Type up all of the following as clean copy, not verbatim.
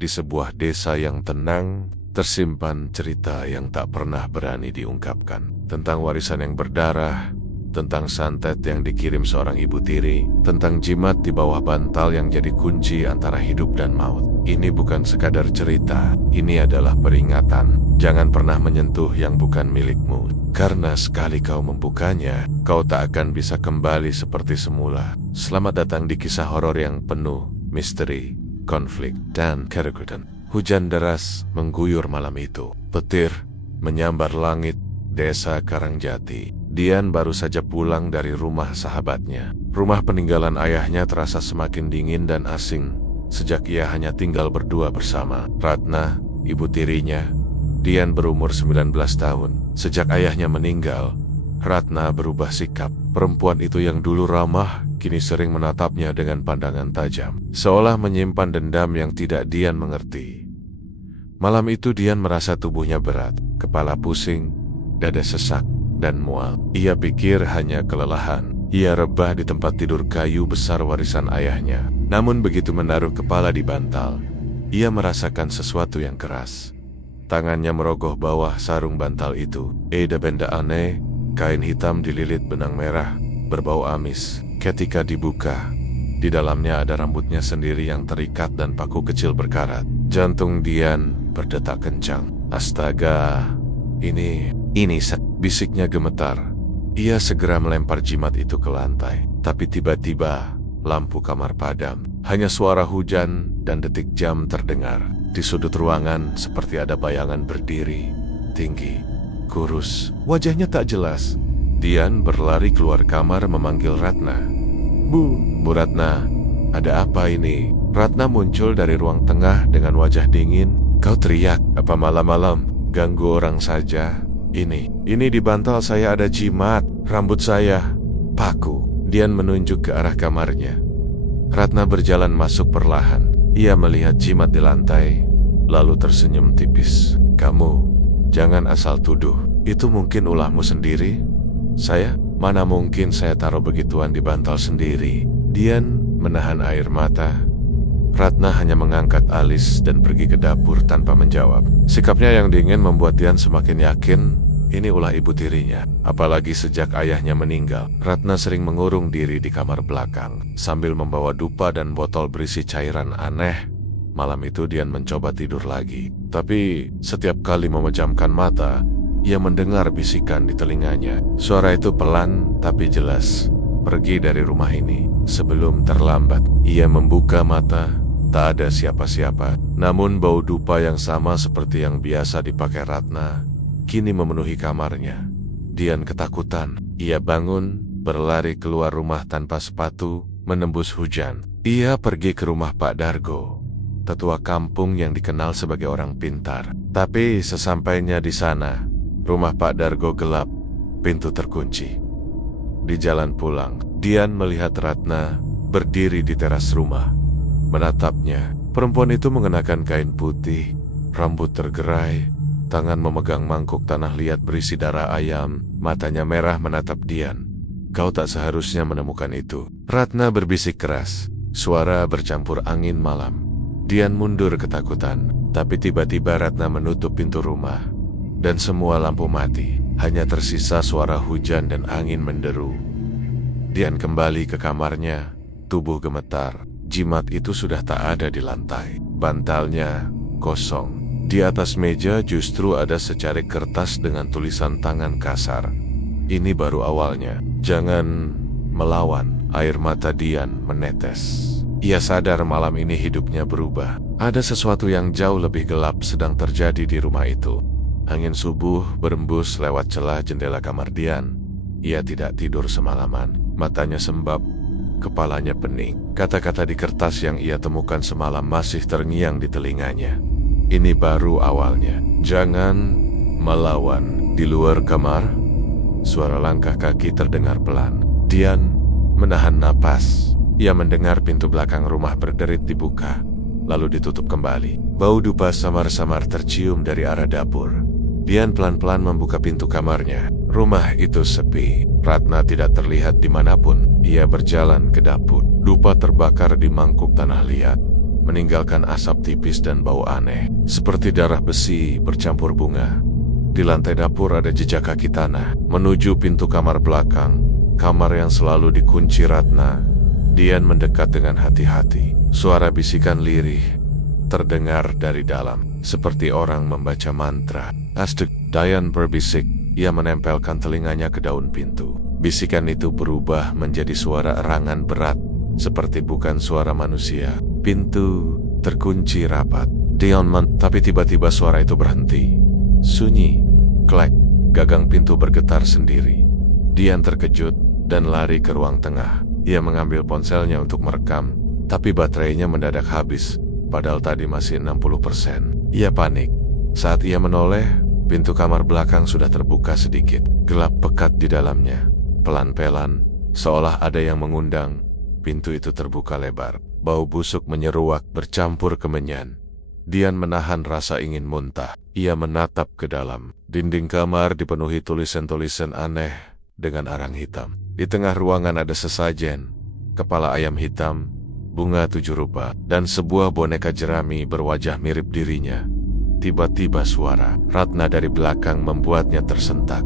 Di sebuah desa yang tenang, tersimpan cerita yang tak pernah berani diungkapkan. Tentang warisan yang berdarah, tentang santet yang dikirim seorang ibu tiri, tentang jimat di bawah bantal yang jadi kunci antara hidup dan maut. Ini bukan sekadar cerita, ini adalah peringatan. Jangan pernah menyentuh yang bukan milikmu, karena sekali kau membukanya, kau tak akan bisa kembali seperti semula. Selamat datang di kisah horor yang penuh misteri, konflik, dan ketakutan. Hujan deras mengguyur malam itu. Petir menyambar langit desa Karangjati. Dian baru saja pulang dari rumah sahabatnya. Rumah peninggalan ayahnya terasa semakin dingin dan asing sejak ia hanya tinggal berdua bersama Ratna, ibu tirinya. Dian berumur 19 tahun. Sejak ayahnya meninggal, Ratna berubah sikap. Perempuan itu yang dulu ramah, kini sering menatapnya dengan pandangan tajam, seolah menyimpan dendam yang tidak Dian mengerti. Malam itu Dian merasa tubuhnya berat, kepala pusing, dada sesak, dan mual. Ia pikir hanya kelelahan. Ia rebah di tempat tidur kayu besar warisan ayahnya. Namun begitu menaruh kepala di bantal, ia merasakan sesuatu yang keras. Tangannya merogoh bawah sarung bantal itu. Ada benda aneh, kain hitam dililit benang merah, berbau amis. Ketika dibuka, di dalamnya ada rambutnya sendiri yang terikat dan paku kecil berkarat. Jantung Dian berdetak kencang. Astaga, ini bisiknya gemetar. Ia segera melempar jimat itu ke lantai. Tapi tiba-tiba, lampu kamar padam. Hanya suara hujan dan detik jam terdengar. Di sudut ruangan seperti ada bayangan berdiri, tinggi, kurus, wajahnya tak jelas. Dian berlari keluar kamar memanggil Ratna. Bu Ratna, ada apa ini? Ratna muncul dari ruang tengah dengan wajah dingin. Kau teriak, apa malam-malam? Ganggu orang saja. Ini di bantal saya ada jimat, rambut saya, paku. Dian menunjuk ke arah kamarnya. Ratna berjalan masuk perlahan. Ia melihat jimat di lantai, lalu tersenyum tipis. Kamu, jangan asal tuduh. Itu mungkin ulahmu sendiri? Saya? Mana mungkin saya taruh begituan di bantal sendiri. Dian menahan air mata. Ratna hanya mengangkat alis dan pergi ke dapur tanpa menjawab. Sikapnya yang dingin membuat Dian semakin yakin ini ulah ibu tirinya. Apalagi sejak ayahnya meninggal, Ratna sering mengurung diri di kamar belakang sambil membawa dupa dan botol berisi cairan aneh. Malam itu Dian mencoba tidur lagi. Tapi setiap kali memejamkan mata, ia mendengar bisikan di telinganya. Suara itu pelan tapi jelas. Pergi dari rumah ini sebelum terlambat. Ia membuka mata, tak ada siapa-siapa. Namun bau dupa yang sama seperti yang biasa dipakai Ratna kini memenuhi kamarnya. Dian ketakutan. Ia bangun, berlari keluar rumah tanpa sepatu, menembus hujan. Ia pergi ke rumah Pak Dargo, tetua kampung yang dikenal sebagai orang pintar. Tapi sesampainya di sana, rumah Pak Dargo gelap, pintu terkunci. Di jalan pulang, Dian melihat Ratna berdiri di teras rumah, menatapnya. Perempuan itu mengenakan kain putih, rambut tergerai, tangan memegang mangkuk tanah liat berisi darah ayam, matanya merah menatap Dian. Kau tak seharusnya menemukan itu. Ratna berbisik keras, suara bercampur angin malam. Dian mundur ketakutan, tapi tiba-tiba Ratna menutup pintu rumah, dan semua lampu mati. Hanya tersisa suara hujan dan angin menderu. Dian kembali ke kamarnya, tubuh gemetar. Jimat itu sudah tak ada di lantai. Bantalnya kosong. Di atas meja justru ada secari kertas dengan tulisan tangan kasar. Ini baru awalnya. Jangan melawan. Air mata Dian menetes. Ia sadar malam ini hidupnya berubah. Ada sesuatu yang jauh lebih gelap sedang terjadi di rumah itu. Angin subuh berembus lewat celah jendela kamar Dian. Ia tidak tidur semalaman. Matanya sembab, kepalanya pening. Kata-kata di kertas yang ia temukan semalam masih terngiang di telinganya. Ini baru awalnya. Jangan melawan. Di luar kamar, suara langkah kaki terdengar pelan. Dian menahan napas. Ia mendengar pintu belakang rumah berderit dibuka, lalu ditutup kembali. Bau dupa samar-samar tercium dari arah dapur. Dian pelan-pelan membuka pintu kamarnya. Rumah itu sepi. Ratna tidak terlihat dimanapun. Ia berjalan ke dapur. Dupa terbakar di mangkuk tanah liat, meninggalkan asap tipis dan bau aneh, seperti darah besi bercampur bunga. Di lantai dapur ada jejak kaki tanah, menuju pintu kamar belakang, kamar yang selalu dikunci Ratna. Dian mendekat dengan hati-hati. Suara bisikan lirih terdengar dari dalam, seperti orang membaca mantra. Asdek, Dian berbisik. Ia menempelkan telinganya ke daun pintu. Bisikan itu berubah menjadi suara erangan berat, seperti bukan suara manusia. Pintu terkunci rapat. Tapi tiba-tiba suara itu berhenti. Sunyi. Klek. Gagang pintu bergetar sendiri. Dian terkejut dan lari ke ruang tengah. Ia mengambil ponselnya untuk merekam, tapi baterainya mendadak habis, padahal tadi masih 60%. Ia panik. Saat ia menoleh, pintu kamar belakang sudah terbuka sedikit. Gelap pekat di dalamnya. Pelan-pelan, seolah ada yang mengundang, pintu itu terbuka lebar. Bau busuk menyeruak bercampur kemenyan. Dian menahan rasa ingin muntah. Ia menatap ke dalam. Dinding kamar dipenuhi tulisan-tulisan aneh dengan arang hitam. Di tengah ruangan ada sesajen, kepala ayam hitam, bunga 7 rupa, dan sebuah boneka jerami berwajah mirip dirinya. Tiba-tiba suara Ratna dari belakang membuatnya tersentak.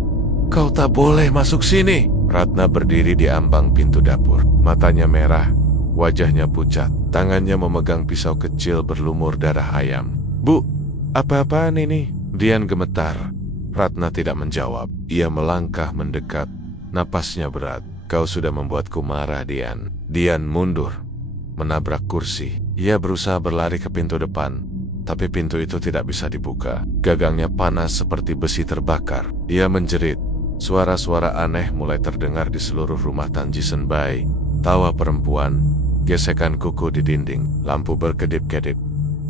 "Kau tak boleh masuk sini!" Ratna berdiri di ambang pintu dapur. Matanya merah, wajahnya pucat, tangannya memegang pisau kecil berlumur darah ayam. "Bu, apa-apaan ini?" Dian gemetar. Ratna tidak menjawab. Ia melangkah mendekat. Napasnya berat. "Kau sudah membuatku marah, Dian." Dian mundur, menabrak kursi. Ia berusaha berlari ke pintu depan, tapi pintu itu tidak bisa dibuka. Gagangnya panas seperti besi terbakar. Ia menjerit. Suara-suara aneh mulai terdengar di seluruh rumah Tanjisen Bai. Tawa perempuan, gesekan kuku di dinding, lampu berkedip-kedip.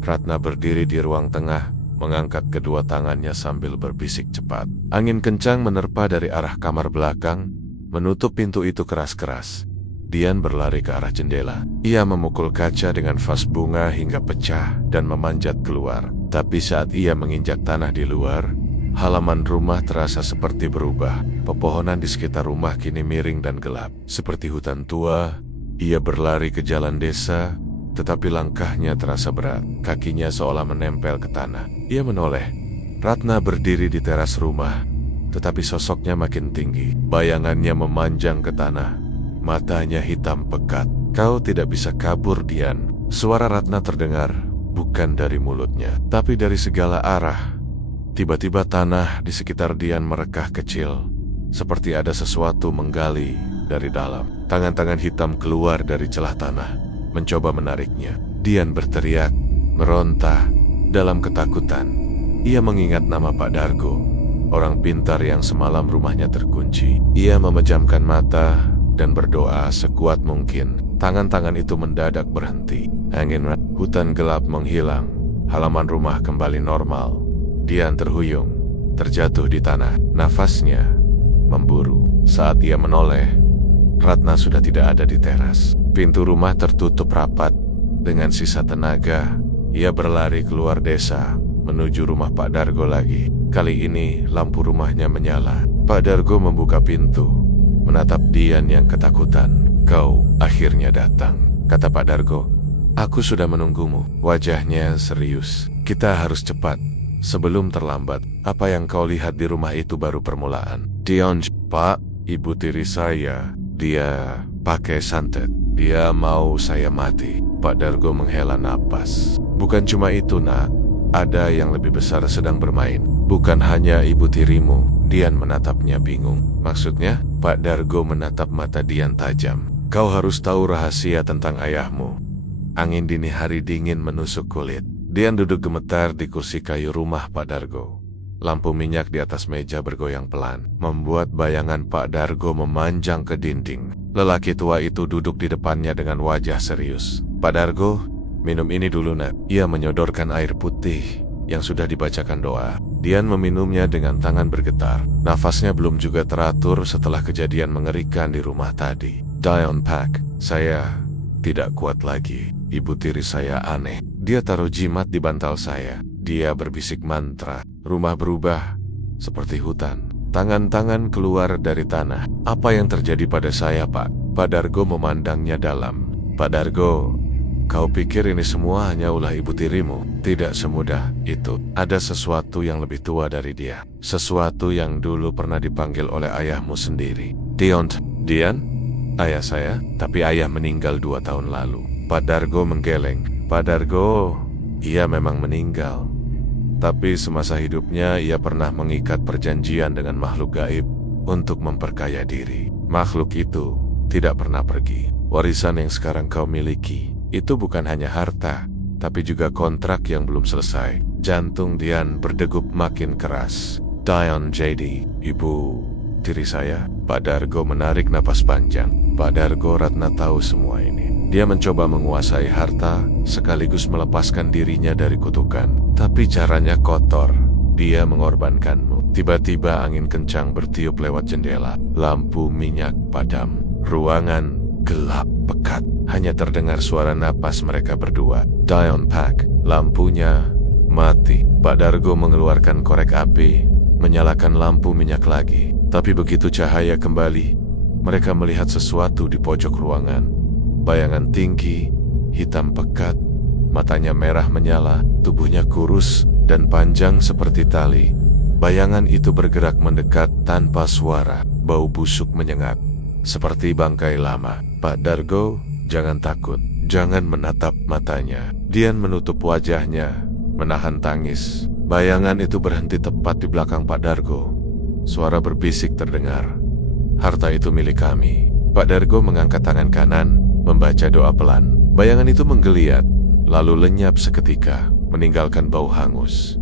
Ratna berdiri di ruang tengah, mengangkat kedua tangannya sambil berbisik cepat. Angin kencang menerpa dari arah kamar belakang, menutup pintu itu keras-keras. Dian berlari ke arah jendela. Ia memukul kaca dengan vas bunga hingga pecah dan memanjat keluar. Tapi saat ia menginjak tanah di luar, halaman rumah terasa seperti berubah. Pepohonan di sekitar rumah kini miring dan gelap, seperti hutan tua. Ia berlari ke jalan desa, tetapi langkahnya terasa berat. Kakinya seolah menempel ke tanah. Ia menoleh. Ratna berdiri di teras rumah, tetapi sosoknya makin tinggi. Bayangannya memanjang ke tanah. Matanya hitam pekat. "Kau tidak bisa kabur, Dian." Suara Ratna terdengar, bukan dari mulutnya, tapi dari segala arah. Tiba-tiba tanah di sekitar Dian merekah kecil, seperti ada sesuatu menggali dari dalam. Tangan-tangan hitam keluar dari celah tanah, mencoba menariknya. Dian berteriak, meronta dalam ketakutan. Ia mengingat nama Pak Dargo, orang pintar yang semalam rumahnya terkunci. Ia memejamkan mata dan berdoa sekuat mungkin. Tangan-tangan itu mendadak berhenti. Hutan gelap menghilang. Halaman rumah kembali normal. Dian terhuyung, terjatuh di tanah. Nafasnya memburu. Saat ia menoleh, Ratna sudah tidak ada di teras. Pintu rumah tertutup rapat. Dengan sisa tenaga, ia berlari keluar desa, menuju rumah Pak Dargo lagi. Kali ini lampu rumahnya menyala. Pak Dargo membuka pintu, menatap Dian yang ketakutan. "Kau akhirnya datang," kata Pak Dargo. "Aku sudah menunggumu." Wajahnya serius. "Kita harus cepat, sebelum terlambat. Apa yang kau lihat di rumah itu baru permulaan." "Dion, Pak, ibu tiri saya, dia pakai santet. Dia mau saya mati." Pak Dargo menghela napas. "Bukan cuma itu, nak. Ada yang lebih besar sedang bermain. Bukan hanya ibu tirimu." Dian menatapnya bingung. "Maksudnya?" Pak Dargo menatap mata Dian tajam. "Kau harus tahu rahasia tentang ayahmu." Angin dini hari dingin menusuk kulit. Dian duduk gemetar di kursi kayu rumah Pak Dargo. Lampu minyak di atas meja bergoyang pelan, membuat bayangan Pak Dargo memanjang ke dinding. Lelaki tua itu duduk di depannya dengan wajah serius. "Pak Dargo, minum ini dulu, nak." Ia menyodorkan air putih yang sudah dibacakan doa. Dian meminumnya dengan tangan bergetar. Nafasnya belum juga teratur setelah kejadian mengerikan di rumah tadi. "Dion Pak, saya tidak kuat lagi. Ibu tiri saya aneh. Dia taruh jimat di bantal saya. Dia berbisik mantra. Rumah berubah seperti hutan. Tangan-tangan keluar dari tanah. Apa yang terjadi pada saya, Pak?" Pak Dargo memandangnya dalam. "Pak Dargo, Kau pikir ini semua hanya ulah ibu tirimu? Tidak semudah itu. Ada sesuatu yang lebih tua dari dia. Sesuatu yang dulu pernah dipanggil oleh ayahmu sendiri. Dion. Dian? Ayah saya, tapi ayah meninggal 2 tahun lalu. Pak Dargo menggeleng. Pak Dargo, ia memang meninggal. Tapi semasa hidupnya ia pernah mengikat perjanjian dengan makhluk gaib untuk memperkaya diri. Makhluk itu tidak pernah pergi. Warisan yang sekarang kau miliki itu bukan hanya harta, tapi juga kontrak yang belum selesai. Jantung Dian berdegup makin keras. Dion JD, ibu tiri saya. Pak Dargo menarik napas panjang. Pak Dargo Ratna tahu semua ini. Dia mencoba menguasai harta sekaligus melepaskan dirinya dari kutukan. Tapi caranya kotor. Dia mengorbankanmu. Tiba-tiba angin kencang bertiup lewat jendela. Lampu minyak padam. Ruangan gelap pekat. Hanya terdengar suara napas mereka berdua. Dion Pak, lampunya mati. Pak Dargo mengeluarkan korek api, menyalakan lampu minyak lagi. Tapi begitu cahaya kembali, mereka melihat sesuatu di pojok ruangan. Bayangan tinggi, hitam pekat, matanya merah menyala, tubuhnya kurus dan panjang seperti tali. Bayangan itu bergerak mendekat tanpa suara. Bau busuk menyengat, seperti bangkai lama. Pak Dargo, jangan takut, jangan menatap matanya. Dian menutup wajahnya, menahan tangis. Bayangan itu berhenti tepat di belakang Pak Dargo. Suara berbisik terdengar. Harta itu milik kami. Pak Dargo mengangkat tangan kanan, membaca doa pelan. Bayangan itu menggeliat, lalu lenyap seketika, meninggalkan bau hangus.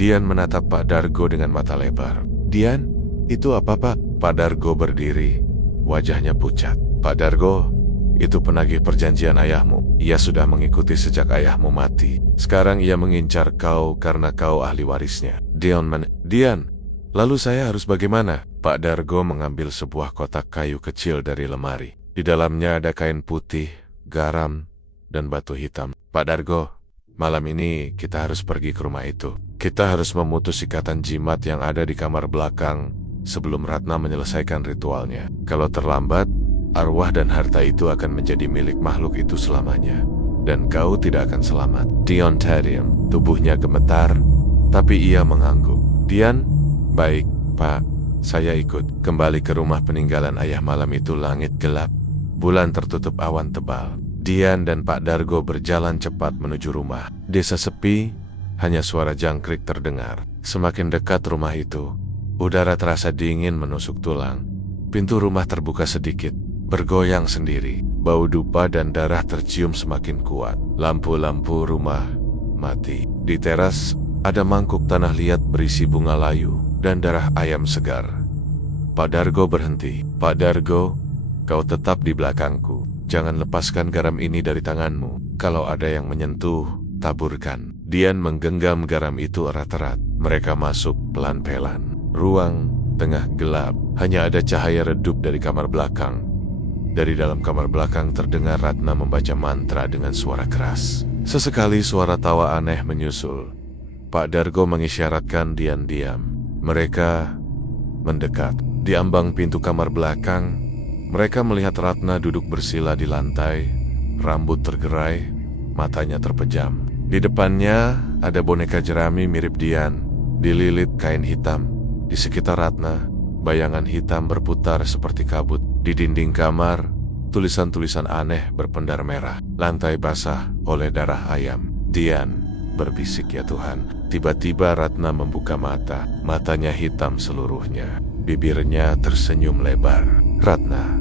Dian menatap Pak Dargo dengan mata lebar. Dian, itu apa Pak? Pak Dargo berdiri, wajahnya pucat. Pak Dargo, itu penagih perjanjian ayahmu. Ia sudah mengikuti sejak ayahmu mati. Sekarang ia mengincar kau karena kau ahli warisnya. Dian, lalu saya harus bagaimana? Pak Dargo mengambil sebuah kotak kayu kecil dari lemari. Di dalamnya ada kain putih, garam, dan batu hitam. Pak Dargo, malam ini kita harus pergi ke rumah itu. Kita harus memutus ikatan jimat yang ada di kamar belakang sebelum Ratna menyelesaikan ritualnya. Kalau terlambat, arwah dan harta itu akan menjadi milik makhluk itu selamanya. Dan kau tidak akan selamat. Dion terdiam, tubuhnya gemetar, tapi ia mengangguk. Dian, baik, Pak, saya ikut. Kembali ke rumah peninggalan ayah. Malam itu langit gelap, bulan tertutup awan tebal. Dian dan Pak Dargo berjalan cepat menuju rumah. Desa sepi, hanya suara jangkrik terdengar. Semakin dekat rumah itu, udara terasa dingin menusuk tulang. Pintu rumah terbuka sedikit, bergoyang sendiri. Bau dupa dan darah tercium semakin kuat. Lampu-lampu rumah mati. Di teras ada mangkuk tanah liat berisi bunga layu dan darah ayam segar. Pak Dargo berhenti. Pak Dargo, kau tetap di belakangku. Jangan lepaskan garam ini dari tanganmu. Kalau ada yang menyentuh, taburkan. Dian menggenggam garam itu erat-erat. Mereka masuk pelan-pelan. Ruang tengah gelap. Hanya ada cahaya redup dari kamar belakang. Dari dalam kamar belakang terdengar Ratna membaca mantra dengan suara keras. Sesekali suara tawa aneh menyusul. Pak Dargo mengisyaratkan Dian diam. Mereka mendekat. Di ambang pintu kamar belakang, mereka melihat Ratna duduk bersila di lantai, rambut tergerai, matanya terpejam. Di depannya ada boneka jerami mirip Dian, dililit kain hitam. Di sekitar Ratna, bayangan hitam berputar seperti kabut. Di dinding kamar, tulisan-tulisan aneh berpendar merah. Lantai basah oleh darah ayam. Dian berbisik, ya Tuhan. Tiba-tiba Ratna membuka mata. Matanya hitam seluruhnya. Bibirnya tersenyum lebar. Ratna,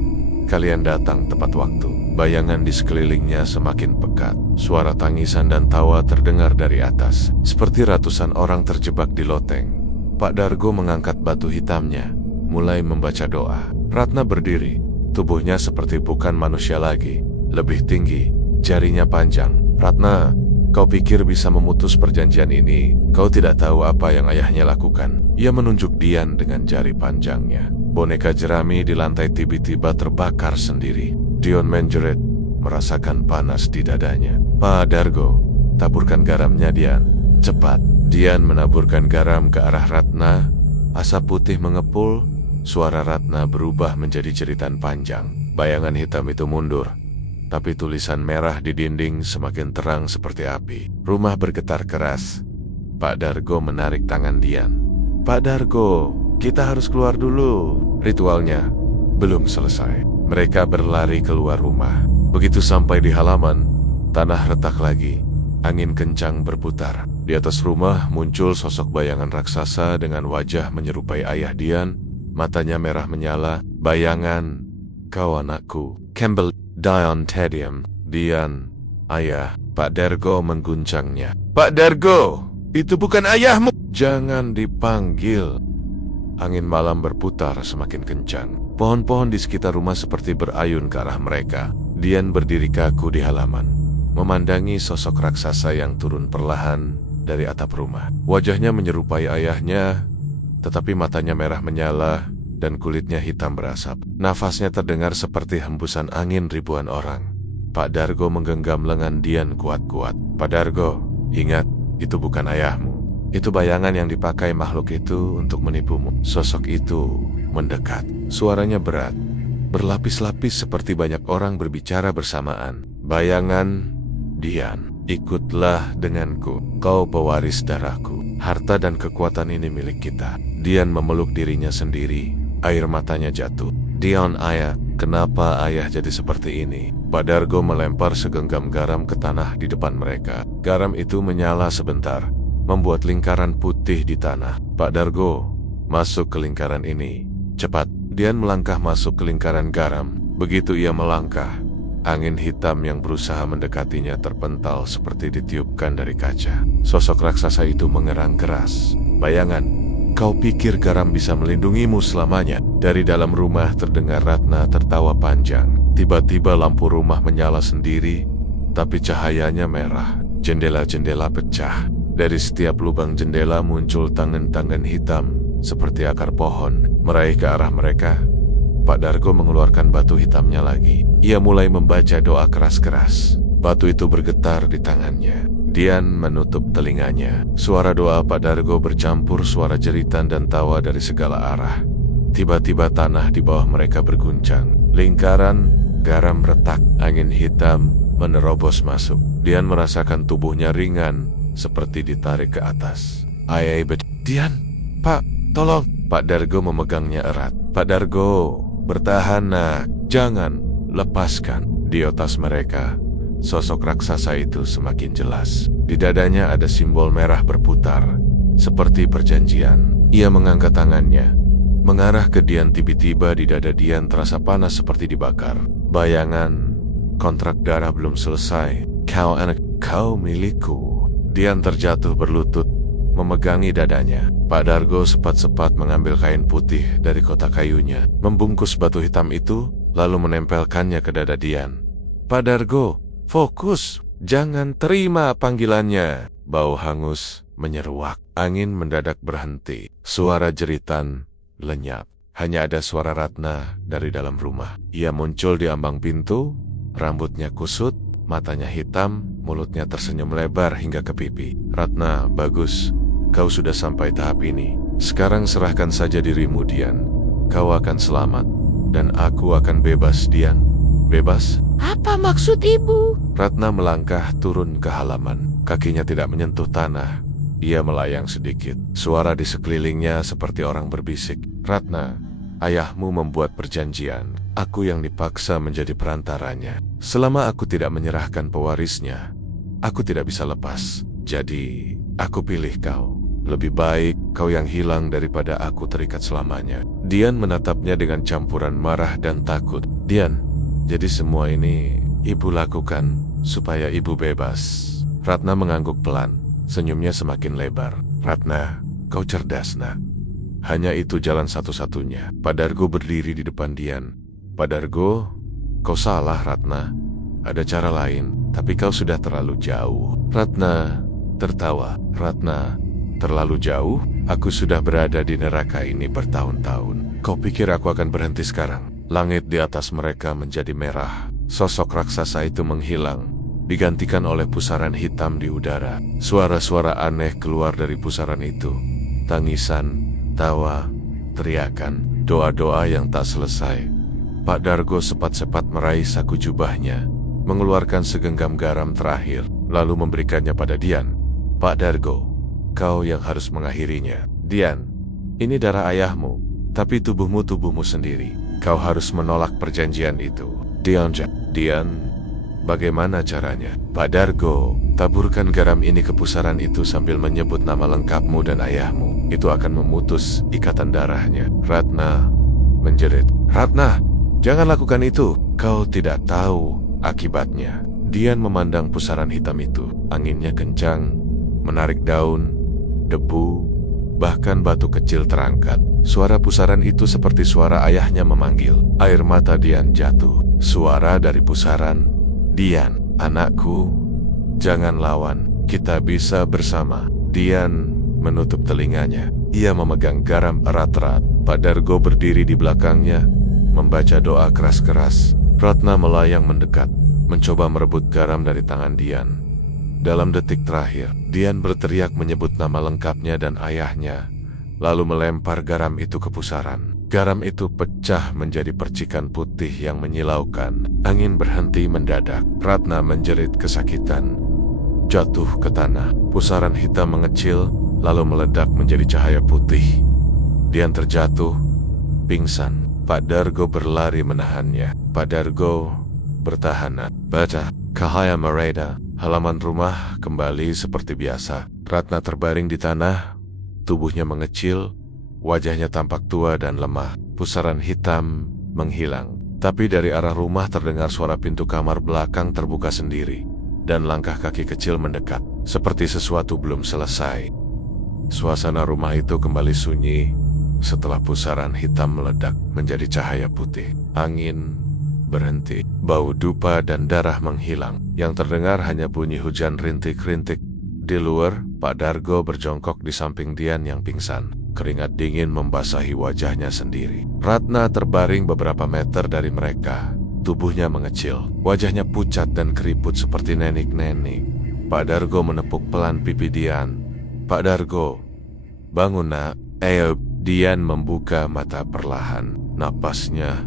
kalian datang tepat waktu. Bayangan di sekelilingnya semakin pekat. Suara tangisan dan tawa terdengar dari atas. Seperti ratusan orang terjebak di loteng. Pak Dargo mengangkat batu hitamnya, mulai membaca doa. Ratna berdiri, tubuhnya seperti bukan manusia lagi, lebih tinggi, jarinya panjang. Ratna, kau pikir bisa memutus perjanjian ini? Kau tidak tahu apa yang ayahnya lakukan. Ia menunjuk Dian dengan jari panjangnya. Boneka jerami di lantai tiba-tiba terbakar sendiri. Dion menjerit, merasakan panas di dadanya. Pak Dargo, taburkan garamnya Dian. Cepat. Dian menaburkan garam ke arah Ratna. Asap putih mengepul. Suara Ratna berubah menjadi jeritan panjang. Bayangan hitam itu mundur, tapi tulisan merah di dinding semakin terang seperti api. Rumah bergetar keras. Pak Dargo menarik tangan Dian. "Pak Dargo, kita harus keluar dulu." Ritualnya belum selesai. Mereka berlari keluar rumah. Begitu sampai di halaman, tanah retak lagi. Angin kencang berputar. Di atas rumah muncul sosok bayangan raksasa dengan wajah menyerupai ayah Dian. Matanya merah menyala. "Bayangan, kau anakku." Campbell Dion Tedium. "Dian, ayah." Pak Dargo mengguncangnya. "Pak Dargo, itu bukan ayahmu." "Jangan dipanggil." Angin malam berputar semakin kencang. Pohon-pohon di sekitar rumah seperti berayun ke arah mereka. Dian berdiri kaku di halaman, memandangi sosok raksasa yang turun perlahan dari atap rumah. Wajahnya menyerupai ayahnya, tetapi matanya merah menyala dan kulitnya hitam berasap. Nafasnya terdengar seperti hembusan angin ribuan orang. Pak Dargo menggenggam lengan Dian kuat-kuat. "Pak Dargo, ingat, itu bukan ayahmu. Itu bayangan yang dipakai makhluk itu untuk menipumu." Sosok itu mendekat. Suaranya berat, berlapis-lapis seperti banyak orang berbicara bersamaan. "Bayangan, Dian, ikutlah denganku. Kau pewaris darahku. Harta dan kekuatan ini milik kita." Dian memeluk dirinya sendiri. Air matanya jatuh. "Dian, ayah, kenapa ayah jadi seperti ini?" Pak Dargo melempar segenggam garam ke tanah di depan mereka. Garam itu menyala sebentar, membuat lingkaran putih di tanah. "Pak Dargo, masuk ke lingkaran ini. Cepat." Dian melangkah masuk ke lingkaran garam. Begitu ia melangkah, angin hitam yang berusaha mendekatinya terpental seperti ditiupkan dari kaca. Sosok raksasa itu mengerang keras. "Bayangan, kau pikir garam bisa melindungimu selamanya?" Dari dalam rumah terdengar Ratna tertawa panjang. Tiba-tiba lampu rumah menyala sendiri, tapi cahayanya merah. Jendela-jendela pecah. Dari setiap lubang jendela muncul tangan-tangan hitam seperti akar pohon meraih ke arah mereka. Pak Dargo mengeluarkan batu hitamnya lagi. Ia mulai membaca doa keras-keras. Batu itu bergetar di tangannya. Dian menutup telinganya. Suara doa Pak Dargo bercampur suara jeritan dan tawa dari segala arah. Tiba-tiba tanah di bawah mereka berguncang. Lingkaran garam retak. Angin hitam menerobos masuk. Dian merasakan tubuhnya ringan, seperti ditarik ke atas. Dian, Pak, tolong." Pak Dargo memegangnya erat. "Pak Dargo, bertahan nak, jangan, lepaskan." Di atas mereka, sosok raksasa itu semakin jelas. Di dadanya ada simbol merah berputar, seperti perjanjian. Ia mengangkat tangannya, mengarah ke Dian. Tiba-tiba di dada Dian terasa panas seperti dibakar. "Bayangan, kontrak darah belum selesai. Kau anak, kau milikku." Dian terjatuh berlutut, memegangi dadanya. Pak Dargo cepat-cepat mengambil kain putih dari kotak kayunya, membungkus batu hitam itu, lalu menempelkannya ke dada Dian. "Pak Dargo, fokus, jangan terima panggilannya." Bau hangus menyeruak. Angin mendadak berhenti. Suara jeritan lenyap. Hanya ada suara Ratna dari dalam rumah. Ia muncul di ambang pintu, rambutnya kusut, matanya hitam, mulutnya tersenyum lebar hingga ke pipi. "Ratna, bagus. Kau sudah sampai tahap ini. Sekarang serahkan saja dirimu, Dian. Kau akan selamat, dan aku akan bebas, Dian." "Bebas? Apa maksud ibu?" Ratna melangkah turun ke halaman. Kakinya tidak menyentuh tanah. Ia melayang sedikit. Suara di sekelilingnya seperti orang berbisik. "Ratna, ayahmu membuat perjanjian. Aku yang dipaksa menjadi perantaranya. Selama aku tidak menyerahkan pewarisnya, aku tidak bisa lepas. Jadi, aku pilih kau. Lebih baik kau yang hilang daripada aku terikat selamanya." Dian menatapnya dengan campuran marah dan takut. "Dian, jadi semua ini ibu lakukan supaya ibu bebas?" Ratna mengangguk pelan. Senyumnya semakin lebar. "Ratna, kau cerdas, nak. Hanya itu jalan satu-satunya." Pak Dargo berdiri di depan Dian. "Pak Dargo, kau salah, Ratna. Ada cara lain, tapi kau sudah terlalu jauh." Ratna tertawa. "Ratna, terlalu jauh? Aku sudah berada di neraka ini bertahun-tahun. Kau pikir aku akan berhenti sekarang?" Langit di atas mereka menjadi merah. Sosok raksasa itu menghilang, digantikan oleh pusaran hitam di udara. Suara-suara aneh keluar dari pusaran itu. Tangisan, tawa, teriakan, doa-doa yang tak selesai. Pak Dargo cepat-cepat meraih saku jubahnya. mengeluarkan segenggam garam terakhir, lalu memberikannya pada Dian. Pak Dargo, kau yang harus mengakhirinya. Dian, ini darah ayahmu, tapi tubuhmu sendiri. Kau harus menolak perjanjian itu. Dian, bagaimana caranya? Pak Dargo, taburkan garam ini ke pusaran itu sambil menyebut nama lengkapmu dan ayahmu. Itu akan memutus ikatan darahnya. Ratna menjerit. Ratna, jangan lakukan itu. Kau tidak tahu akibatnya. Dian memandang pusaran hitam itu. Anginnya kencang, menarik daun, debu, bahkan batu kecil terangkat. Suara pusaran itu seperti suara ayahnya memanggil. Air mata Dian jatuh. Suara dari pusaran. Dian, anakku, jangan lawan. Kita bisa bersama. Dian menutup telinganya. Ia memegang garam erat-erat. Pak Dargo berdiri di belakangnya, membaca doa keras-keras. Ratna melayang mendekat, mencoba merebut garam dari tangan Dian. Dalam detik terakhir, Dian berteriak menyebut nama lengkapnya dan ayahnya, lalu melempar garam itu ke pusaran. Garam itu pecah menjadi percikan putih yang menyilaukan. Angin berhenti mendadak. Ratna menjerit kesakitan, jatuh ke tanah. Pusaran hitam mengecil, lalu meledak menjadi cahaya putih. Dian terjatuh, pingsan. Pak Dargo berlari menahannya. Pak Dargo bertahan. Baca, Cahaya mereda. Halaman rumah kembali seperti biasa. Ratna terbaring di tanah, tubuhnya mengecil, wajahnya tampak tua dan lemah. Pusaran hitam menghilang. Tapi dari arah rumah terdengar suara pintu kamar belakang terbuka sendiri, dan langkah kaki kecil mendekat, seperti sesuatu belum selesai. Suasana rumah itu kembali sunyi setelah pusaran hitam meledak menjadi cahaya putih. Angin berhenti, bau dupa dan darah menghilang. Yang terdengar hanya bunyi hujan rintik-rintik. Di luar, Pak Dargo berjongkok di samping Dian yang pingsan. Keringat dingin membasahi wajahnya sendiri. Ratna terbaring beberapa meter dari mereka. Tubuhnya mengecil, wajahnya pucat dan keriput seperti nenek-nenek. Pak Dargo menepuk pelan pipi Dian. Pak Dargo, bangun nak. Dian membuka mata perlahan. Napasnya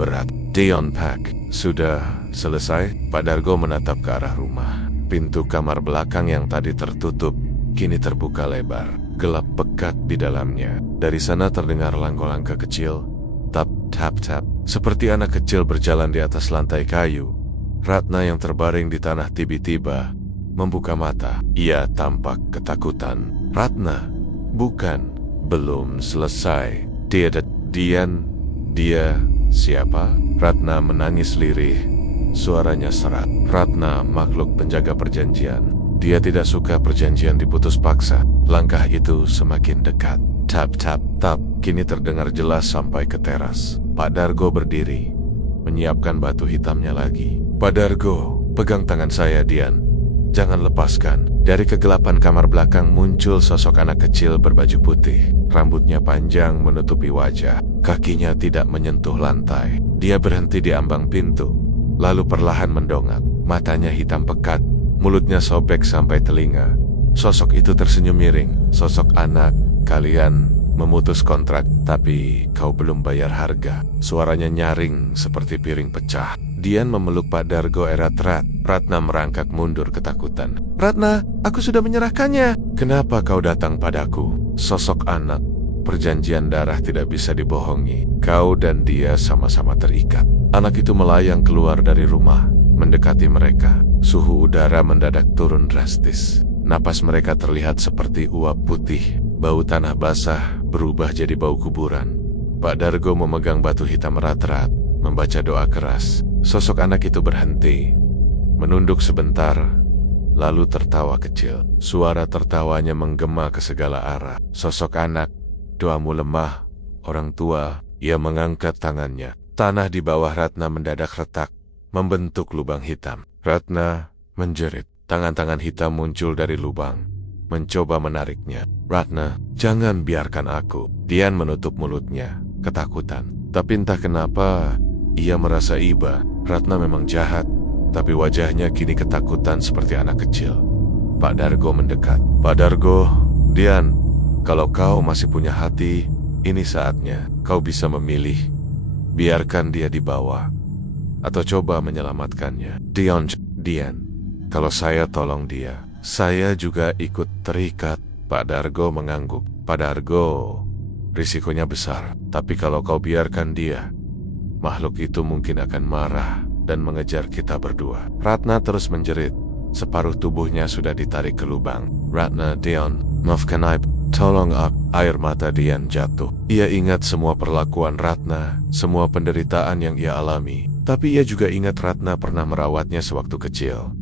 berat. Dion Pak, sudah selesai? Pak Dargo menatap ke arah rumah. Pintu kamar belakang yang tadi tertutup kini terbuka lebar. Gelap pekat di dalamnya. Dari sana terdengar langkah-langkah kecil. Tap, tap, tap. Seperti anak kecil berjalan di atas lantai kayu. Ratna yang terbaring di tanah tiba-tiba membuka mata. Ia tampak ketakutan. Ratna, bukan. Belum selesai. Dia siapa? Ratna menangis lirih. Suaranya serak. Ratna makhluk penjaga perjanjian. Dia tidak suka perjanjian diputus paksa. Langkah itu semakin dekat. Tap, tap, tap. Kini terdengar jelas sampai ke teras. Pak Dargo berdiri, menyiapkan batu hitamnya lagi. Pak Dargo, pegang tangan saya, Dian. Jangan lepaskan. Dari kegelapan kamar belakang muncul sosok anak kecil berbaju putih. Rambutnya panjang menutupi wajah. Kakinya tidak menyentuh lantai. Dia berhenti di ambang pintu, lalu perlahan mendongak. Matanya hitam pekat, mulutnya sobek sampai telinga. Sosok itu tersenyum miring. Sosok anak, kalian memutus kontrak, tapi kau belum bayar harga. Suaranya nyaring seperti piring pecah. Dian memeluk Pak Dargo erat-erat. Ratna merangkak mundur ketakutan. Ratna, aku sudah menyerahkannya. Kenapa kau datang padaku? Sosok anak, perjanjian darah tidak bisa dibohongi. Kau dan dia sama-sama terikat. Anak itu melayang keluar dari rumah, mendekati mereka. Suhu udara mendadak turun drastis. Napas mereka terlihat seperti uap putih. Bau tanah basah berubah jadi bau kuburan. Pak Dargo memegang batu hitam erat-erat, membaca doa keras. Sosok anak itu berhenti, menunduk sebentar, lalu tertawa kecil. Suara tertawanya menggema ke segala arah. Sosok anak, doamu lemah, orang tua. Ia mengangkat tangannya. Tanah di bawah Ratna mendadak retak, membentuk lubang hitam. Ratna menjerit. Tangan-tangan hitam muncul dari lubang, mencoba menariknya. Ratna, jangan biarkan aku. Dian menutup mulutnya, ketakutan. Tapi entah kenapa, ia merasa iba. Ratna memang jahat, tapi wajahnya kini ketakutan seperti anak kecil. Pak Dargo mendekat. Pak Dargo, Dian, kalau kau masih punya hati, ini saatnya. Kau bisa memilih. Biarkan dia dibawa, atau coba menyelamatkannya. Dian, kalau saya tolong dia, saya juga ikut terikat. Pak Dargo mengangguk. Pak Dargo, risikonya besar, tapi kalau kau biarkan dia, makhluk itu mungkin akan marah dan mengejar kita berdua. Ratna terus menjerit. Separuh tubuhnya sudah ditarik ke lubang. Ratna, Dian, maafkan I, tolong aku. Air mata Dian jatuh. Ia ingat semua perlakuan Ratna, semua penderitaan yang ia alami. Tapi ia juga ingat Ratna pernah merawatnya sewaktu kecil.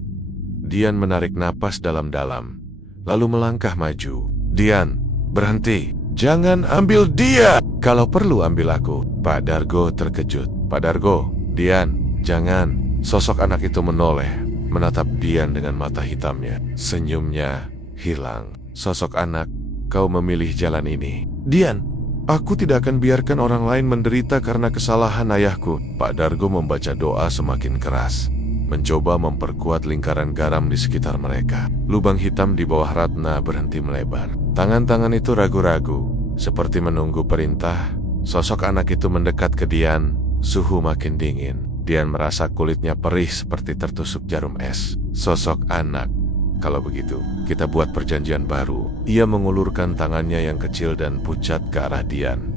Dian menarik napas dalam-dalam, lalu melangkah maju. Dian, berhenti. Jangan ambil dia. Kalau perlu ambil aku. Pak Dargo terkejut. Pak Dargo, Dian, jangan. Sosok anak itu menoleh, menatap Dian dengan mata hitamnya. Senyumnya hilang. Sosok anak, kau memilih jalan ini. Dian, aku tidak akan biarkan orang lain menderita karena kesalahan ayahku. Pak Dargo membaca doa semakin keras, mencoba memperkuat lingkaran garam di sekitar mereka. Lubang hitam di bawah Ratna berhenti melebar. Tangan-tangan itu ragu-ragu, seperti menunggu perintah. Sosok anak itu mendekat ke Dian. Suhu makin dingin. Dian merasa kulitnya perih seperti tertusuk jarum es. Sosok anak, kalau begitu, kita buat perjanjian baru. Ia mengulurkan tangannya yang kecil dan pucat ke arah Dian.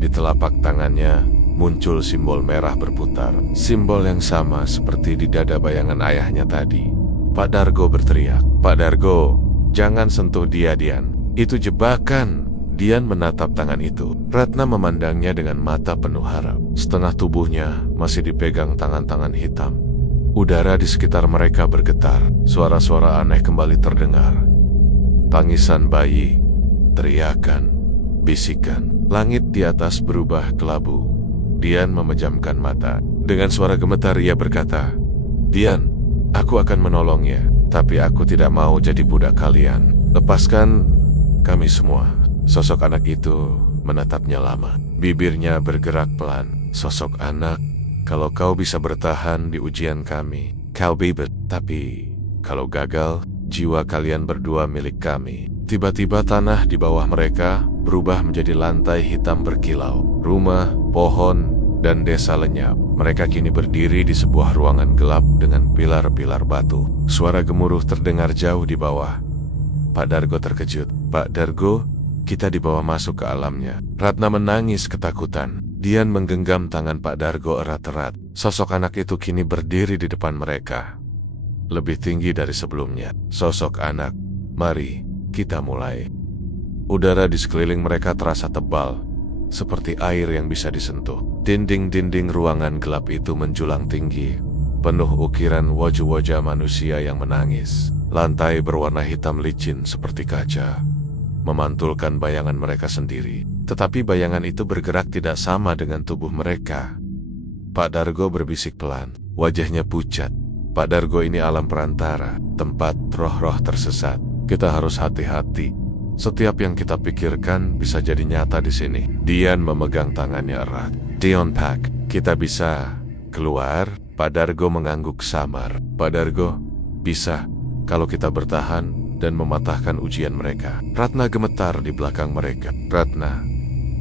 Di telapak tangannya muncul simbol merah berputar. Simbol yang sama seperti di dada bayangan ayahnya tadi. Pak Dargo berteriak. Pak Dargo, jangan sentuh dia, Dian. Itu jebakan. Dian menatap tangan itu. Ratna memandangnya dengan mata penuh harap. Setengah tubuhnya masih dipegang tangan-tangan hitam. Udara di sekitar mereka bergetar. Suara-suara aneh kembali terdengar. Tangisan bayi, teriakan, bisikan. Langit di atas berubah kelabu. Dian memejamkan mata. Dengan suara gemetar ia berkata, Dian, aku akan menolongnya, tapi aku tidak mau jadi budak kalian. Lepaskan kami semua. Sosok anak itu menatapnya lama. Bibirnya bergerak pelan. Sosok anak, kalau kau bisa bertahan di ujian kami, kau bebas. Tapi kalau gagal, jiwa kalian berdua milik kami. Tiba-tiba tanah di bawah mereka berubah menjadi lantai hitam berkilau. Rumah, pohon, dan desa lenyap. Mereka kini berdiri di sebuah ruangan gelap dengan pilar-pilar batu. Suara gemuruh terdengar jauh di bawah. Pak Dargo terkejut. Pak Dargo, kita dibawa masuk ke alamnya. Ratna menangis ketakutan. Dian menggenggam tangan Pak Dargo erat-erat. Sosok anak itu kini berdiri di depan mereka, lebih tinggi dari sebelumnya. Sosok anak, mari kita mulai. Udara di sekeliling mereka terasa tebal, seperti air yang bisa disentuh. Dinding-dinding ruangan gelap itu menjulang tinggi, penuh ukiran wajah-wajah manusia yang menangis. Lantai berwarna hitam licin seperti kaca, memantulkan bayangan mereka sendiri. Tetapi bayangan itu bergerak tidak sama dengan tubuh mereka. Pak Dargo berbisik pelan, wajahnya pucat. Pak Dargo, ini alam perantara, tempat roh-roh tersesat. Kita harus hati-hati. Setiap yang kita pikirkan bisa jadi nyata di sini. Dian memegang tangannya erat. Dion Pak, kita bisa keluar? Pak Dargo mengangguk samar. Pak Dargo, bisa kalau kita bertahan dan mematahkan ujian mereka. Ratna gemetar di belakang mereka. Ratna,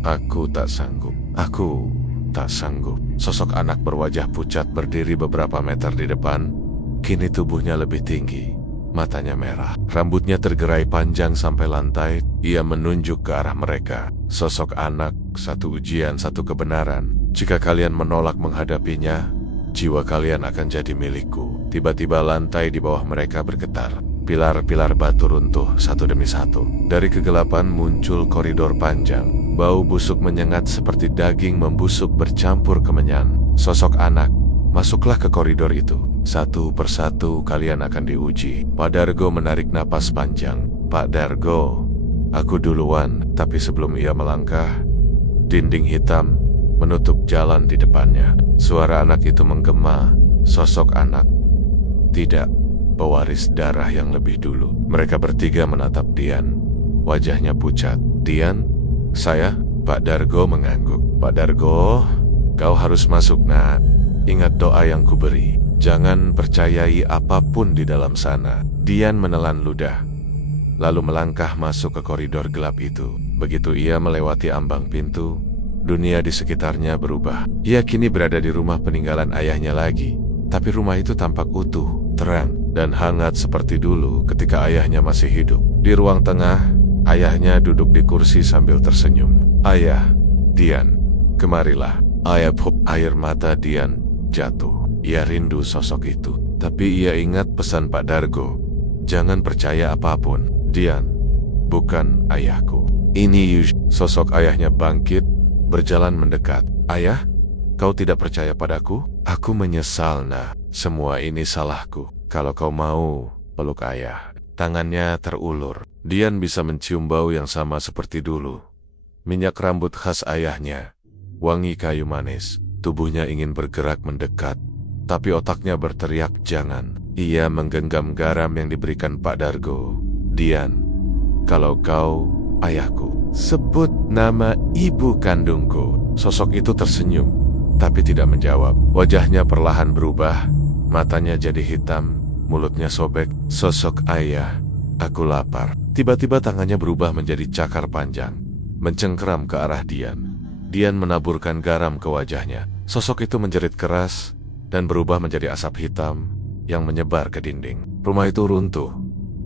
aku tak sanggup. Aku tak sanggup. Sosok anak berwajah pucat berdiri beberapa meter di depan. Kini tubuhnya lebih tinggi. Matanya merah. Rambutnya tergerai panjang sampai lantai. Ia menunjuk ke arah mereka. Sosok anak, satu ujian, satu kebenaran. Jika kalian menolak menghadapinya, jiwa kalian akan jadi milikku. Tiba-tiba lantai di bawah mereka bergetar. Pilar-pilar batu runtuh satu demi satu. Dari kegelapan muncul koridor panjang. Bau busuk menyengat seperti daging membusuk bercampur kemenyan. Sosok anak, masuklah ke koridor itu. Satu persatu kalian akan diuji. Pak Dargo menarik napas panjang. Pak Dargo, aku duluan. Tapi sebelum ia melangkah, dinding hitam menutup jalan di depannya. Suara anak itu menggema. Sosok anak, tidak, pewaris darah yang lebih dulu. Mereka bertiga menatap Dian. Wajahnya pucat. Dian, saya? Pak Dargo mengangguk. Pak Dargo, kau harus masuk, nak. Ingat doa yang kuberi. Jangan percayai apapun di dalam sana. Dian menelan ludah, lalu melangkah masuk ke koridor gelap itu. Begitu ia melewati ambang pintu, dunia di sekitarnya berubah. Ia kini berada di rumah peninggalan ayahnya lagi. Tapi rumah itu tampak utuh, terang, dan hangat seperti dulu ketika ayahnya masih hidup. Di ruang tengah, ayahnya duduk di kursi sambil tersenyum. "Ayah, Dian, kemarilah." Air mata Dian jatuh. Ia rindu sosok itu. Tapi ia ingat pesan Pak Dargo. Jangan percaya apapun. Dian, bukan ayahku. Ini sosok ayahnya bangkit, berjalan mendekat. "Ayah, kau tidak percaya padaku? Aku menyesal, Nak. Semua ini salahku. Kalau kau mau, peluk ayah." Tangannya terulur. Dian bisa mencium bau yang sama seperti dulu. Minyak rambut khas ayahnya. Wangi kayu manis. Tubuhnya ingin bergerak mendekat. Tapi otaknya berteriak jangan. Ia menggenggam garam yang diberikan Pak Dargo. "Dian, kalau kau ayahku, sebut nama ibu kandungku." Sosok itu tersenyum, tapi tidak menjawab. Wajahnya perlahan berubah, matanya jadi hitam, mulutnya sobek. "Sosok ayah, aku lapar." Tiba-tiba tangannya berubah menjadi cakar panjang, mencengkeram ke arah Dian. Dian menaburkan garam ke wajahnya. Sosok itu menjerit keras dan berubah menjadi asap hitam yang menyebar ke dinding. Rumah itu runtuh.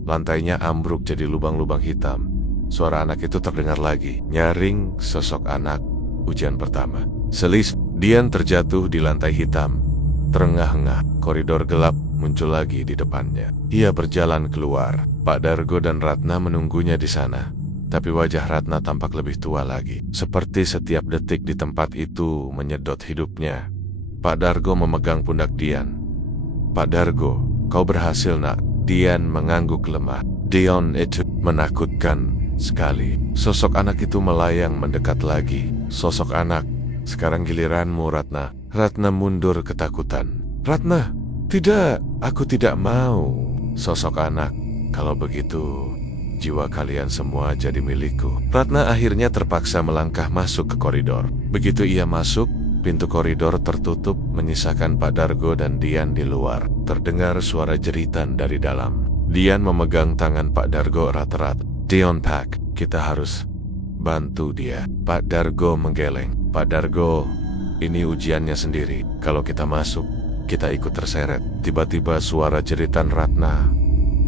Lantainya ambruk jadi lubang-lubang hitam. Suara anak itu terdengar lagi. Nyaring sosok anak, ujian pertama. Selis, Dian terjatuh di lantai hitam. Terengah-engah, koridor gelap muncul lagi di depannya. Ia berjalan keluar. Pak Dargo dan Ratna menunggunya di sana. Tapi wajah Ratna tampak lebih tua lagi. Seperti setiap detik di tempat itu menyedot hidupnya. Pak Dargo memegang pundak Dian. "Pak Dargo, kau berhasil, Nak." Dian mengangguk lemah. Dion itu menakutkan sekali. Sosok anak itu melayang mendekat lagi. "Sosok anak, sekarang giliranmu, Ratna." Ratna mundur ketakutan. "Ratna, tidak, aku tidak mau." "Sosok anak, kalau begitu, jiwa kalian semua jadi milikku." Ratna akhirnya terpaksa melangkah masuk ke koridor. Begitu ia masuk, pintu koridor tertutup, menyisakan Pak Dargo dan Dian di luar. Terdengar suara jeritan dari dalam. Dian memegang tangan Pak Dargo erat-erat. "Dion Pak, kita harus bantu dia." Pak Dargo menggeleng. "Pak Dargo, ini ujiannya sendiri. Kalau kita masuk, kita ikut terseret." Tiba-tiba suara jeritan Ratna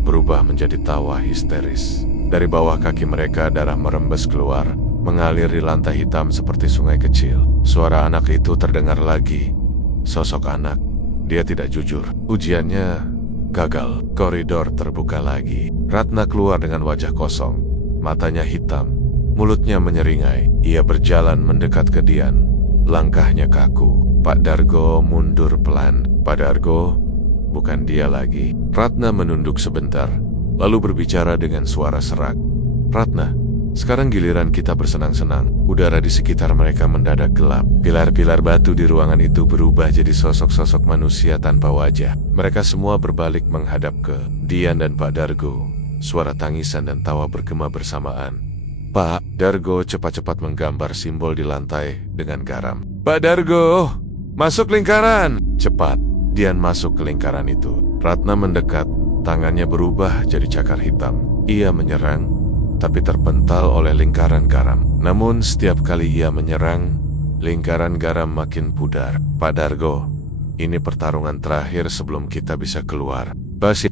berubah menjadi tawa histeris. Dari bawah kaki mereka darah merembes keluar, mengalir di lantai hitam seperti sungai kecil. Suara anak itu terdengar lagi. Sosok anak, dia tidak jujur. Ujiannya gagal. Koridor terbuka lagi. Ratna keluar dengan wajah kosong. Matanya hitam, mulutnya menyeringai. Ia berjalan mendekat ke Dian. Langkahnya kaku. Pak Dargo mundur pelan. "Pak Dargo, bukan dia lagi." Ratna menunduk sebentar, lalu berbicara dengan suara serak. "Ratna, sekarang giliran kita bersenang-senang." Udara di sekitar mereka mendadak gelap. Pilar-pilar batu di ruangan itu berubah jadi sosok-sosok manusia tanpa wajah. Mereka semua berbalik menghadap ke Dian dan Pak Dargo. Suara tangisan dan tawa bergema bersamaan. Pak Dargo cepat-cepat menggambar simbol di lantai dengan garam. "Pak Dargo, masuk lingkaran!" Cepat, Dian masuk ke lingkaran itu. Ratna mendekat, tangannya berubah jadi cakar hitam. Ia menyerang, tapi terpental oleh lingkaran garam. Namun setiap kali ia menyerang, lingkaran garam makin pudar. "Pak Dargo, ini pertarungan terakhir sebelum kita bisa keluar." Basi.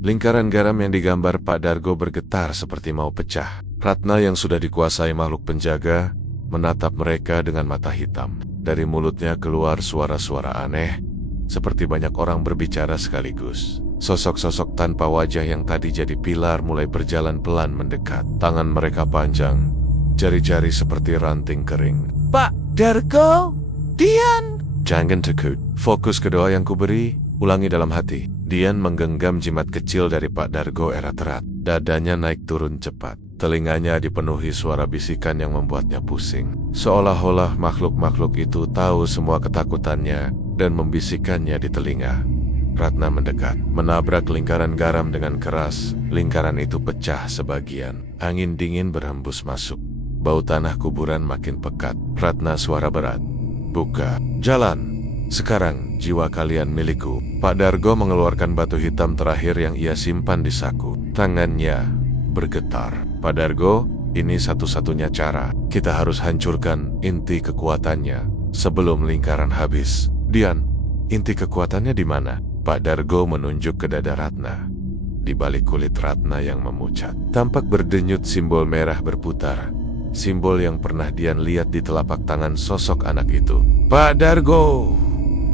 Lingkaran garam yang digambar Pak Dargo bergetar seperti mau pecah. Ratna yang sudah dikuasai makhluk penjaga menatap mereka dengan mata hitam. Dari mulutnya keluar suara-suara aneh, seperti banyak orang berbicara sekaligus. Sosok-sosok tanpa wajah yang tadi jadi pilar mulai berjalan pelan mendekat. Tangan mereka panjang, jari-jari seperti ranting kering. "Pak Dargo, Dian." "Jangan takut, fokus ke doa yang kuberi, ulangi dalam hati." Dian menggenggam jimat kecil dari Pak Dargo erat-erat. Dadanya naik turun cepat. Telinganya dipenuhi suara bisikan yang membuatnya pusing. Seolah-olah makhluk-makhluk itu tahu semua ketakutannya dan membisikkannya di telinga. Ratna mendekat, menabrak lingkaran garam dengan keras. Lingkaran itu pecah sebagian. Angin dingin berhembus masuk. Bau tanah kuburan makin pekat. Ratna suara berat. "Buka jalan. Sekarang jiwa kalian milikku." Pak Dargo mengeluarkan batu hitam terakhir yang ia simpan di saku. Tangannya bergetar. "Pak Dargo, Ini satu-satunya cara. Kita harus hancurkan inti kekuatannya sebelum lingkaran habis. Dian, inti kekuatannya di mana? Pak Dargo menunjuk ke dada Ratna. Di balik kulit Ratna yang memucat, tampak berdenyut simbol merah berputar. Simbol yang pernah Dian lihat di telapak tangan sosok anak itu. Pak Dargo,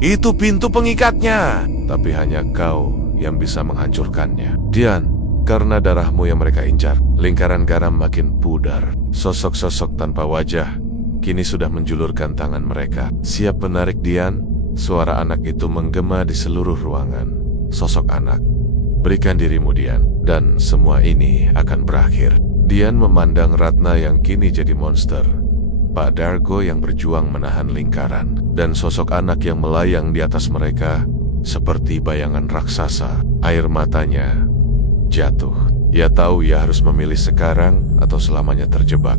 itu pintu pengikatnya. Tapi hanya kau yang bisa menghancurkannya. Dian, karena darahmu yang mereka incar, lingkaran garam makin pudar. Sosok-sosok tanpa wajah kini sudah menjulurkan tangan mereka. Siap menarik Dian? Suara anak itu menggema di seluruh ruangan. Sosok anak, berikan dirimu Dian, dan semua ini akan berakhir. Dian memandang Ratna yang kini jadi monster, Pak Dargo yang berjuang menahan lingkaran, dan sosok anak yang melayang di atas mereka seperti bayangan raksasa. Air matanya jatuh. Ia tahu ia harus memilih sekarang atau selamanya terjebak.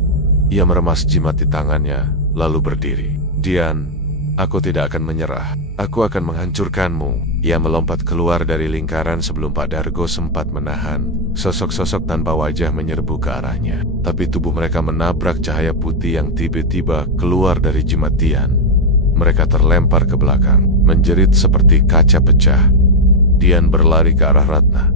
Ia meremas jimat di tangannya, lalu berdiri. Dian, aku tidak akan menyerah. Aku akan menghancurkanmu. Ia melompat keluar dari lingkaran sebelum Pak Dargo sempat menahan. Sosok-sosok tanpa wajah menyerbu ke arahnya. Tapi tubuh mereka menabrak cahaya putih yang tiba-tiba keluar dari jimat Dian. Mereka terlempar ke belakang, menjerit seperti kaca pecah. Dian berlari ke arah Ratna.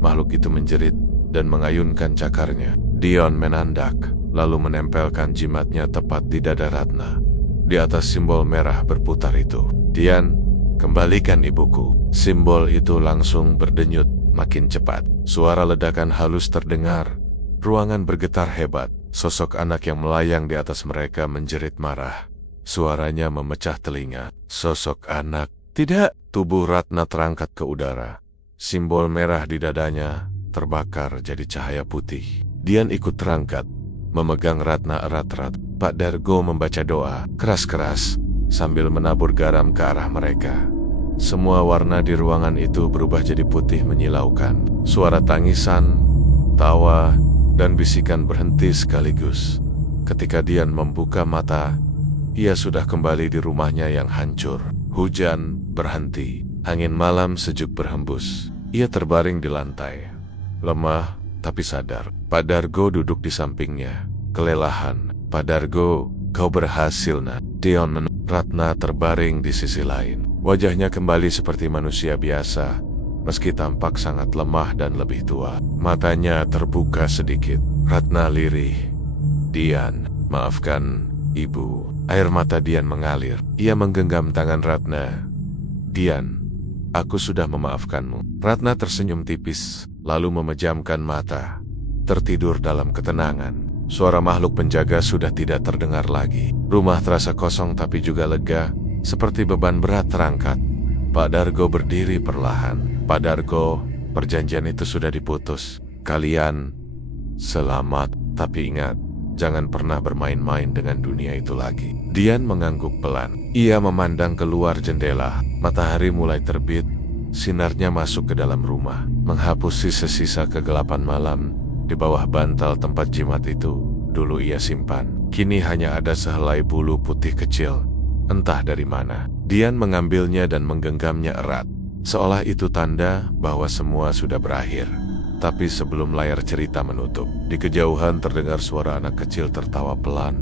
Makhluk itu menjerit dan mengayunkan cakarnya. Dian menandak, lalu menempelkan jimatnya tepat di dada Ratna. Di atas simbol merah berputar itu. Dian, kembalikan ibuku. Simbol itu langsung berdenyut makin cepat. Suara ledakan halus terdengar. Ruangan bergetar hebat. Sosok anak yang melayang di atas mereka menjerit marah. Suaranya memecah telinga. Sosok anak. Tidak. Tubuh Ratna terangkat ke udara. Simbol merah di dadanya terbakar jadi cahaya putih. Dian ikut terangkat, memegang Ratna erat-erat. Pak Dargo membaca doa keras-keras sambil menabur garam ke arah mereka. Semua warna di ruangan itu berubah jadi putih menyilaukan. Suara tangisan, tawa, dan bisikan berhenti sekaligus. Ketika Dian membuka mata, ia sudah kembali di rumahnya yang hancur. Hujan berhenti. Angin malam sejuk berhembus. Ia terbaring di lantai, lemah tapi sadar. Pak Dargo duduk di sampingnya, kelelahan. Pak Dargo, kau berhasil nak. Dian Ratna terbaring di sisi lain. Wajahnya kembali seperti manusia biasa, meski tampak sangat lemah dan lebih tua. Matanya terbuka sedikit. Ratna lirih. Dian, maafkan ibu. Air mata Dian mengalir. Ia menggenggam tangan Ratna. Dian, aku sudah memaafkanmu. Ratna tersenyum tipis, lalu memejamkan mata, tertidur dalam ketenangan. Suara makhluk penjaga sudah tidak terdengar lagi. Rumah terasa kosong tapi juga lega, seperti beban berat terangkat. Pak Dargo berdiri perlahan. Pak Dargo, perjanjian itu sudah diputus. Kalian selamat, tapi ingat, jangan pernah bermain-main dengan dunia itu lagi. Dian mengangguk pelan. Ia memandang keluar jendela. Matahari mulai terbit. Sinarnya masuk ke dalam rumah, menghapus sisa-sisa kegelapan malam. Di bawah bantal tempat jimat itu dulu ia simpan, kini hanya ada sehelai bulu putih kecil. Entah dari mana. Dian mengambilnya dan menggenggamnya erat, seolah itu tanda bahwa semua sudah berakhir. Tapi sebelum layar cerita menutup, di kejauhan terdengar suara anak kecil tertawa pelan,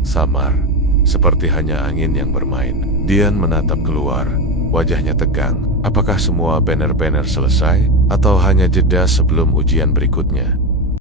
samar, seperti hanya angin yang bermain. Dian menatap keluar, wajahnya tegang. Apakah semua banner-banner selesai? Atau hanya jeda sebelum ujian berikutnya?